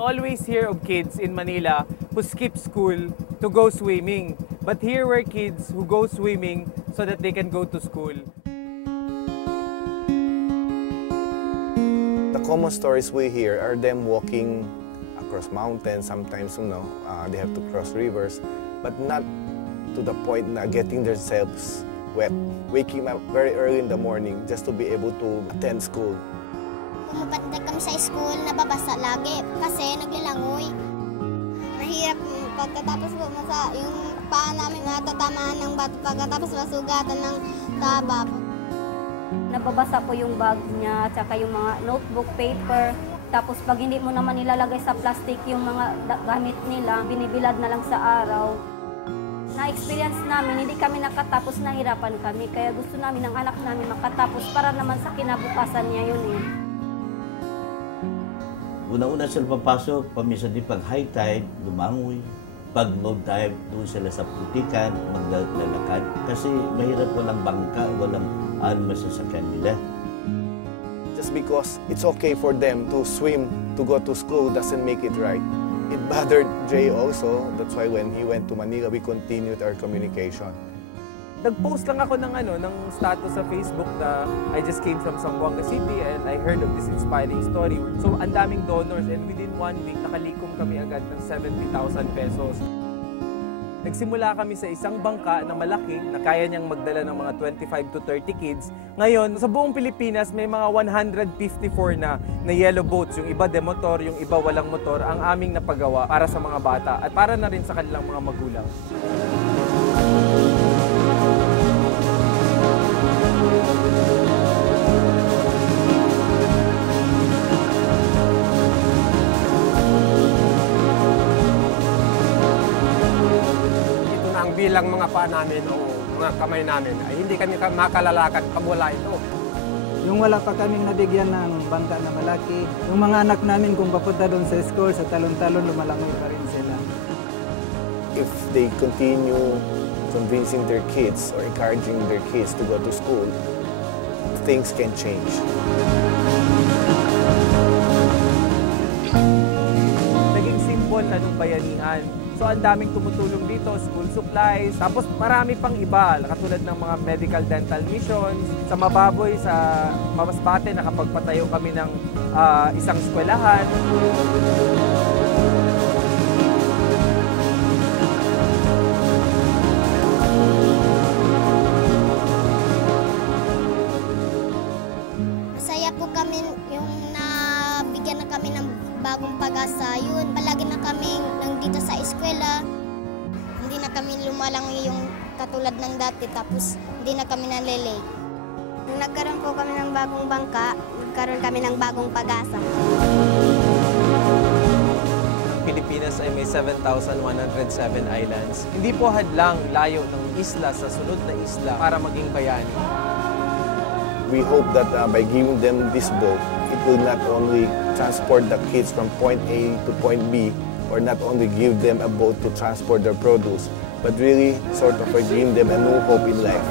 always hear of kids in Manila who skip school to go swimming. But here were kids who go swimming so that they can go to school. The common stories we hear are them walking across mountains. Sometimes, they have to cross rivers, but not to the point na getting themselves wet. Waking up very early in the morning just to be able to attend school. Pumupunta kami sa school, nababasa lagi kasi naglilangoy. Mahirap pagkatapos po yung paa namin natatamaan ng bato pagkatapos masugatan ng taba. Nababasa po yung bag niya at saka yung mga notebook, paper. Tapos pag hindi mo naman nilalagay sa plastic yung mga gamit nila, binibilad na lang sa araw. Na-experience namin, hindi kami nakatapos, nahirapan kami. Kaya gusto namin ng anak namin makatapos para naman sa kinabukasan niya yun eh. Una-una sila papasok, paminsan din pag high tide, lumangoy. Pag low tide, doon sila sa putikan, maglalakad. Kasi mahirap walang bangka, walang masasakyan nila. Just because it's okay for them to swim to go to school doesn't make it right. It bothered Jay also. That's why when he went to Manila, we continued our communication. Nag-post lang ako ng status sa Facebook na I just came from Zamboanga City and I heard of this inspiring story. So, ang daming donors and within 1 week, nakalikom kami agad ng 70,000 pesos. Nagsimula kami sa isang bangka na malaki na kaya niyang magdala ng mga 25 to 30 kids. Ngayon, sa buong Pilipinas, may mga 154 na yellow boats. Yung iba demotor, yung iba walang motor, ang aming napagawa para sa mga bata at para na rin sa kanilang mga magulang. Bilang mga paa namin o mga kamay namin ay hindi kami makalalakad pag wala ito. Yung wala pa kaming nabigyan ng bangka na malaki, yung mga anak namin kung papunta doon sa school, sa talon-talon, lumalangoy pa rin sila. If they continue convincing their kids or encouraging their kids to go to school, things can change. Naging symbol na ng bayanihan. So, ang daming tumutulong dito, school supplies, tapos marami pang iba, katulad ng mga medical dental missions. Sa Mababoy, sa Masbate, nakapagpatayo kami ng isang eskwelahan. Masaya po kami yung nabigyan na kami ng bagong pag-asa. Yun, palagi na kami nandito sa eskwela. Hindi na kami lumalangoy yung katulad ng dati, tapos hindi na kami nalilate. Nagkaroon po kami ng bagong bangka, nagkaroon kami ng bagong pag-asa. Pilipinas ay may 7,107 islands. Hindi po hadlang layo ng isla sa sunod na isla para maging bayani. We hope that by giving them this boat, it will not only transport the kids from point A to point B, or not only give them a boat to transport their produce, but really sort of giving them a new hope in life.